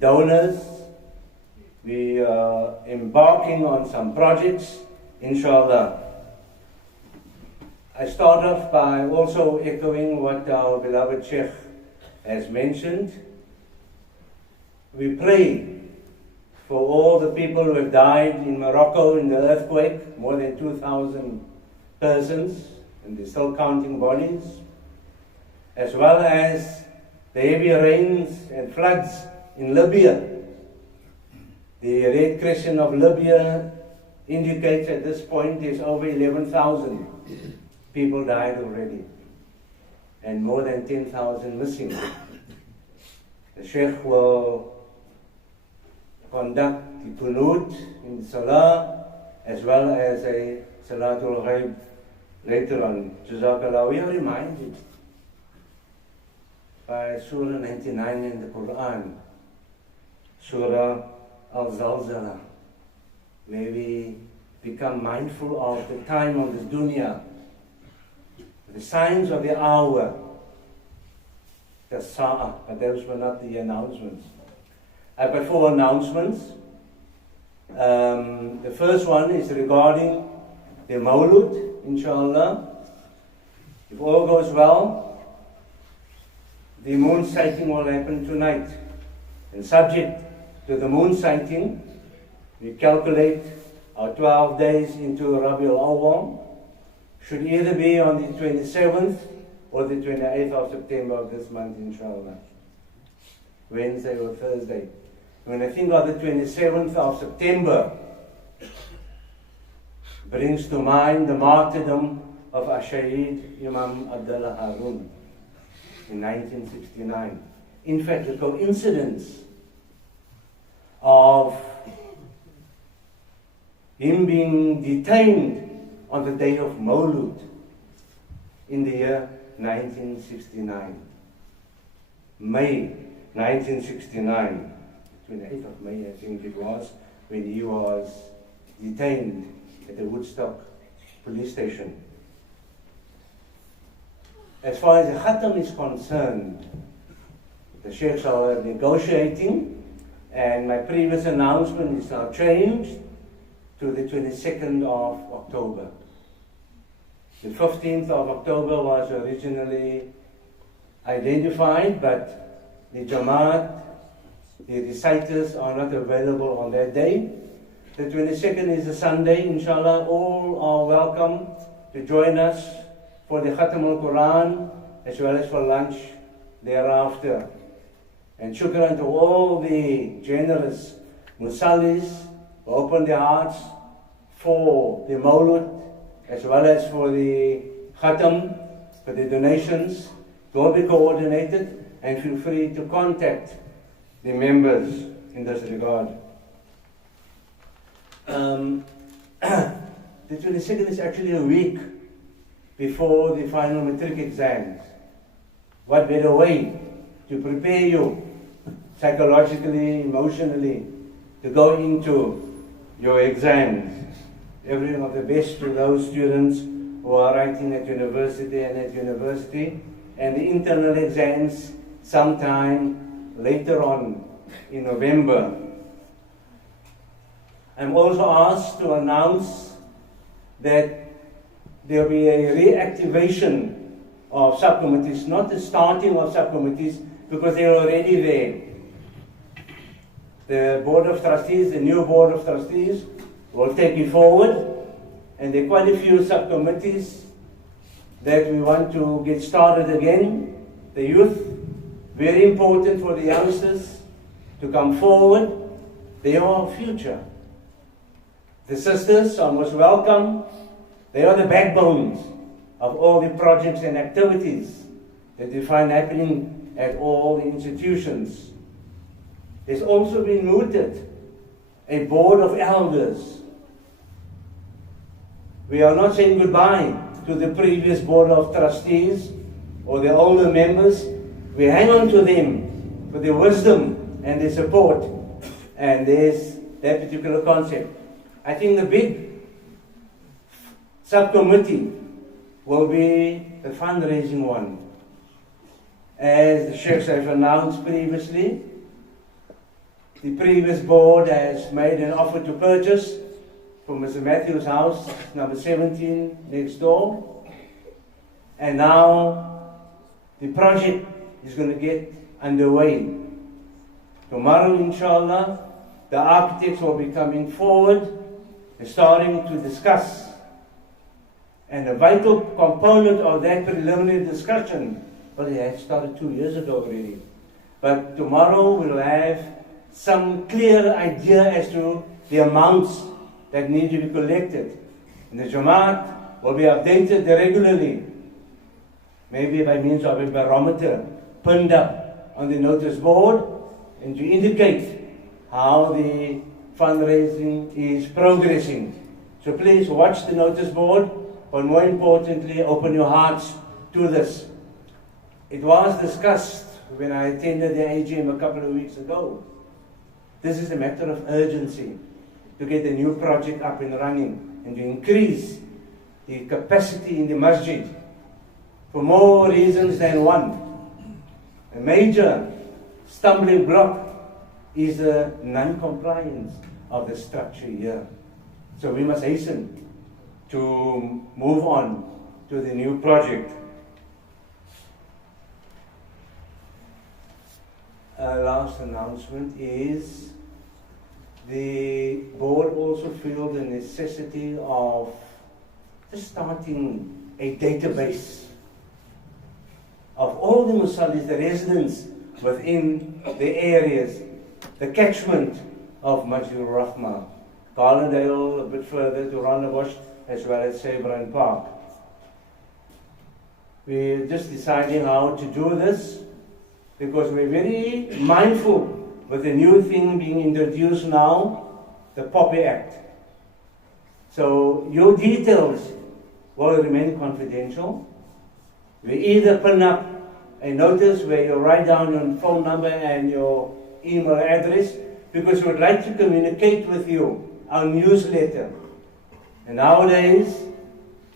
donors. We are embarking on some projects, inshallah. I start off by also echoing what our beloved Sheikh has mentioned. We pray for all the people who have died in Morocco in the earthquake, more than 2,000 persons, and they're still counting bodies, as well as the heavy rains and floods in Libya. The Red Crescent of Libya indicates at this point there's over 11,000 people died already, and more than 10,000 missing. The Sheikh will conduct the Qunut in Salah, as well as a Salatul Ghaib later on. Jazakallah. We are reminded by Surah 99 in the Quran, Surah Al-Zalzala, where we become mindful of the time of this dunya, the signs of the hour, the Sa'ah, but those were not the announcements. I've got 4 announcements. The first one is regarding the Mawlud, inshallah. If all goes well, the moon sighting will happen tonight. And subject to the moon sighting, we calculate our 12 days into Rabiul Awwal. Should either be on the 27th or the 28th of September of this month, inshallah. Wednesday or Thursday. When I think of the 27th of September, brings to mind the martyrdom of Shaheed Imam Abdullah Harun in 1969. In fact, the coincidence of him being detained on the day of Mawlud in the year 1969. May 1969, 28th of May I think it was, when he was detained at the Woodstock police station. As far as the Khatam is concerned, the Sheikhs are negotiating, and my previous announcement is now changed to the 22nd of October. The 15th of October was originally identified, but the Jamaat, the reciters are not available on that day. The 22nd is a Sunday, inshallah. All are welcome to join us for the Khatam al-Quran, as well as for lunch thereafter. And shukran to all the generous musallis who opened their hearts for the Mawlud, as well as for the Khatam, for the donations. It will be coordinated, and feel free to contact the members in this regard. The 22nd is actually a week before the final matric exams. What better way to prepare you psychologically, emotionally, to go into your exams. Everything of the best to those students who are writing at university and the internal exams sometime later on in November. I'm also asked to announce that there will be a reactivation of subcommittees, not the starting of subcommittees, because they're already there. The Board of Trustees, the new Board of Trustees, will take it forward, and there are quite a few subcommittees that we want to get started again. The youth, very important for the youngsters to come forward. They are our future. The sisters are most welcome. They are the backbones of all the projects and activities that we find happening at all the institutions. There's also been mooted a board of elders. We are not saying goodbye to the previous board of trustees or the older members. We hang on to them for their wisdom and their support, and there's that particular concept. I think the big subcommittee will be the fundraising one. As the Sheikhs have announced previously, The previous board has made an offer to purchase for Mr. Matthew's house, number 17, next door. And now the project is going to get underway. Tomorrow, inshallah, the architects will be coming forward and starting to discuss. And a vital component of that preliminary discussion, well, it had started 2 years ago already. But tomorrow we'll have some clear idea as to the amounts that need to be collected. And the Jamaat will be updated regularly, maybe by means of a barometer pinned up on the notice board, and to indicate how the fundraising is progressing. So please watch the notice board, but more importantly, open your hearts to this. It was discussed when I attended the AGM a couple of weeks ago. This is a matter of urgency to get the new project up and running and to increase the capacity in the masjid for more reasons than one. A major stumbling block is the non-compliance of the structure here. So we must hasten to move on to the new project. Last announcement is the board also feels the necessity of just starting a database of all the musallis, the residents within the areas, the catchment of Masjid Ur Raghmah, Garlandale, a bit further to Rondebosch, as well as Sabran Park. We're just deciding how to do this because we're very mindful with the new thing being introduced now, the Poppy Act. So your details will remain confidential. We either pin up a notice where you write down your phone number and your email address, because we would like to communicate with you, our newsletter. And nowadays,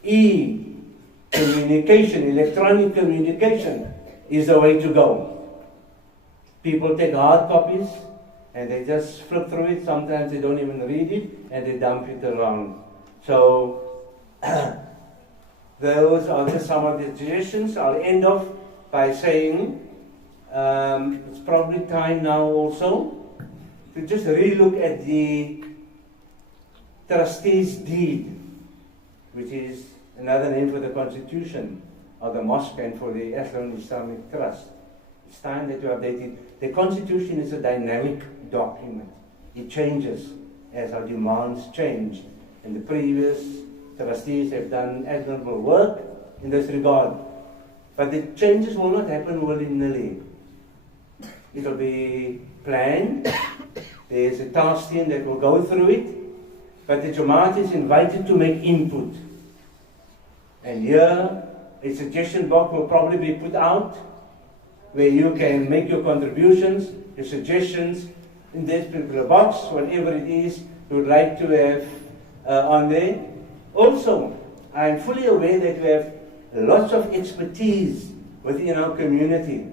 e-communication, electronic communication is the way to go. People take hard copies and they just flip through it. Sometimes they don't even read it and they dump it around. So those are just some of the suggestions. I'll end off by saying it's probably time now also to just relook at the trustee's deed, which is another name for the constitution of the mosque and for the Islamic Trust. It's time that you update it. The constitution is a dynamic document. It changes as our demands change. And the previous trustees have done admirable work in this regard. But the changes will not happen willy-nilly. It will be planned. There's a task team that will go through it. But the Jamaat is invited to make input. And here, a suggestion box will probably be put out where you can make your contributions, your suggestions in this particular box, whatever it is you would like to have on there. Also, I am fully aware that we have lots of expertise within our community.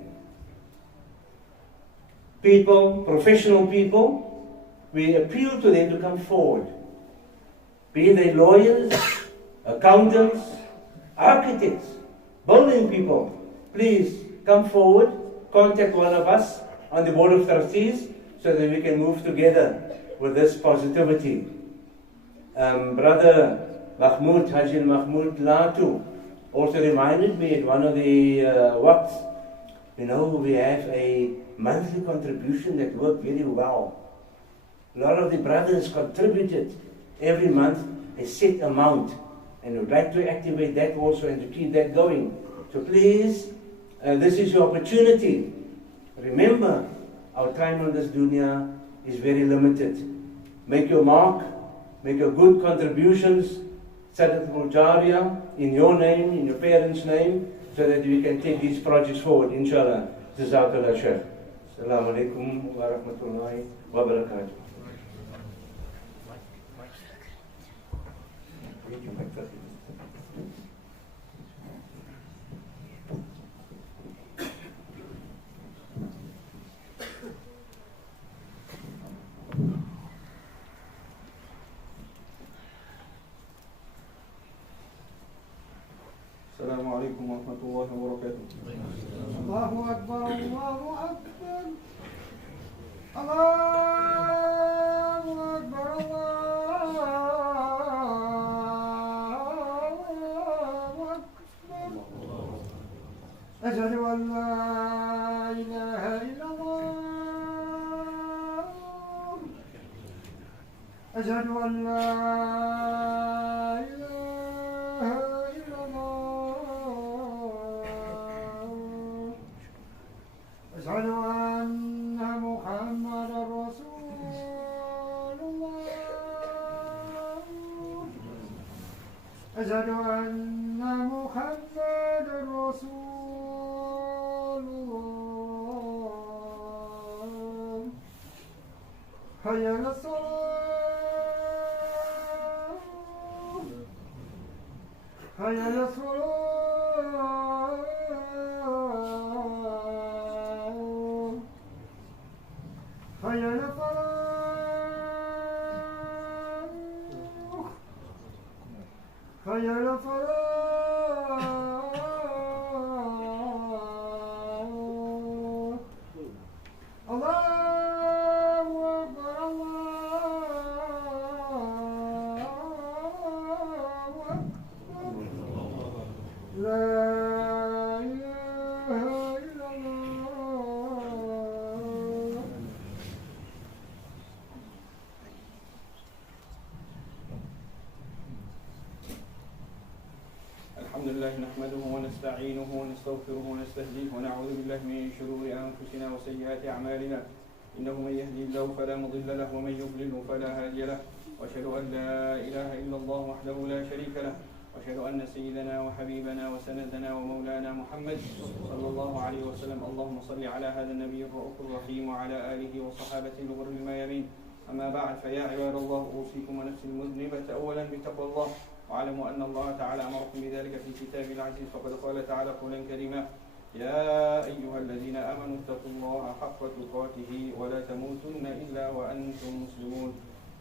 People, professional people, we appeal to them to come forward. Be they lawyers, accountants, architects, building people, please come forward, contact one of us on the Board of Trustees so that we can move together with this positivity. Brother Mahmoud, Haji Mahmoud Latu, also reminded me at one of the waqts, we have a monthly contribution that worked very well. A lot of the brothers contributed every month a set amount, and we'd like to activate that also and to keep that going. So please, this is your opportunity. Remember, our time on this dunya is very limited. Make your mark, make your good contributions, Sadaqatul Jariyah, in your name, in your parents' name, so that we can take these projects forward, inshallah. Jazakallah Shaykh. Assalamu alaikum wa rahmatullahi wa barakatuh. الله أكبر الله أكبر الله أكبر الله أكبر أشهد أن لا إله إلا الله أشهد أن لا إله إلا الله أشهد أن محمدا رسول الله أشهد أن محمدا رسول الله حي على الصلاة حي على الصلاة حي على الفلاح حي على الفلاح الله أكبر الله أكبر لا إله إلا الله. الحمد لله نحمده ونستعينه ونستغفره ونستهديه ونعوذ بالله من شرور أنفسنا وسيئات أعمالنا إنه من يهدي الله فلا مضل له ومن يضلل فلا هادي له وأشهد أن لا إله إلا الله وحده لا شريك له وأشهد أن سيدنا وحبيبنا وسندنا ومولانا محمد صلى الله عليه وسلم اللهم صل على هذا النبي الرؤوف الرحيم وعلى آله وصحابته الغر الميامين. أما بعد فيا عباد الله أوصيكم ونفسي المذنبة أولا بتقوى الله واعلموا أن الله تعالى أمركم بذلك في كتابه العزيز فقد قال تعالى قولا كريما يا أيها الذين آمنوا اتقوا الله حق تقاته ولا تموتن إلا وأنتم مسلمون.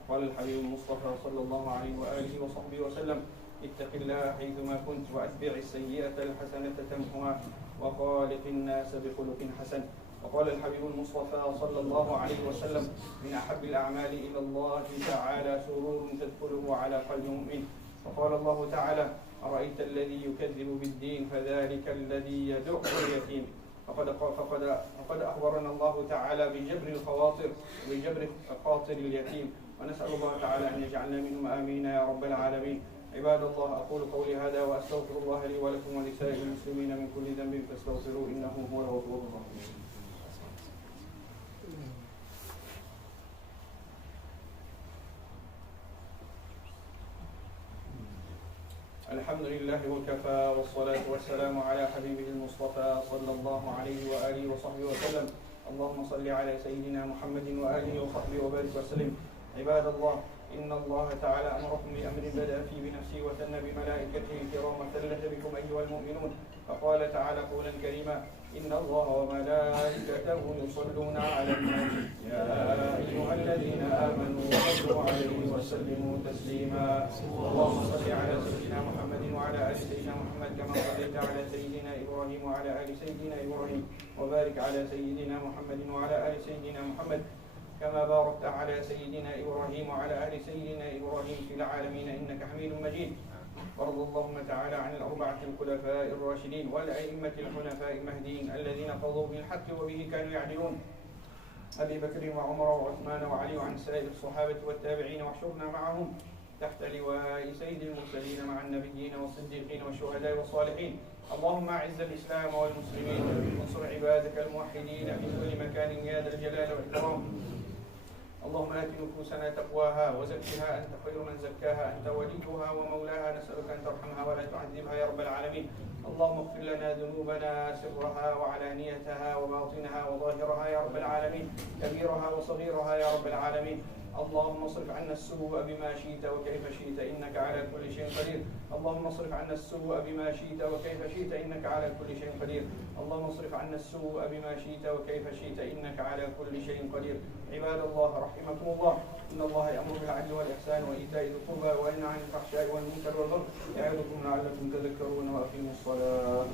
قال الحبيب المصطفى صلى الله عليه وآله وصحبه وسلم اتق الله حيثما كنت وأتبع السيئة الحسنة تمحها وخالق الناس بخلق حسن. وقال الحبيب المصطفى صلى الله عليه وسلم من أحب الأعمال إلى الله تعالى سرور تدخله على قلب مؤمن. وقال الله تعالى أرأيت الذي يكذب بالدين فذلك الذي يدع اليتيم. فقد أخبرنا الله تعالى بجبر الخواطر وبجبر خاطر اليتيم ونسأل الله تعالى أن يجعلنا منهم آمين يا رب العالمين. عباد الله أقول قولي هذا وأستغفر الله لي ولكم ولسائر المسلمين من كل ذنب فاستغفروه إنه هو الغفور الرحيم. الحمد لله وكفى والصلاة والسلام على حبيبه المصطفى صلى الله عليه وآله وصحبه وسلم. اللهم صل على سيدنا محمد وآله وصحبه وبارك وسلم. عباد الله إن الله تعالى أمركم بأمر بدأ فيه بنفسه وثنى بملائكته الكرام ثلث بكم أيها المؤمنون فقال تعالى قولا كريما إن الله وملائكته يصلون على النبي يا أيها الذين آمنوا صلوا عليه وسلموا تسليما. اللهم صل على سيدنا محمد وعلى آل سيدنا محمد كما صليت على سيدنا إبراهيم وعلى آل سيدنا إبراهيم وبارك على سيدنا محمد وعلى آل سيدنا محمد كما باركت على سيدنا إبراهيم وعلى آل سيدنا إبراهيم في العالمين إنك حميد مجيد. وارض اللهم تعالى عن الأربعة الخلفاء الراشدين والأئمة الحنفاء المهديين الذين قضوا بالحق وبه كانوا يعدلون أبي بكر وعمر وعثمان وعلي وعن سائر الصحابة والتابعين واحشرنا معهم تحت لواء سيد المرسلين مع النبيين والصديقين والشهداء والصالحين. اللهم أعز الإسلام والمسلمين وانصر عبادك الموحدين في كل مكان يا ذا الجلال والإكرام. اللهم آت نفوسنا تقواها وزكها أنت خير من زكاها أنت وليها ومولاها نسألك أن ترحمها ولا تعذبها يا رب العالمين. اللهم اغفر لنا ذنوبنا سرها وعلانيتها وباطنها وظاهرها يا رب العالمين كبيرها وصغيرها يا رب العالمين. اللهم اصرف عنا السوء بما شئت وكيف شئت إنك على كل شيء قدير. اللهم اصرف عنا السوء بما شئت وكيف شئت إنك على كل شيء قدير. اللهم اصرف عنا السوء بما شئت وكيف شئت إنك على كل شيء قدير. عباد الله رحمكم الله إن الله يأمر بالعدل والإحسان وإيتاء ذي القربى وينهى عن الفحشاء والمنكر والبغي يعظكم لعلكم تذكرون وأقيموا الصلاة.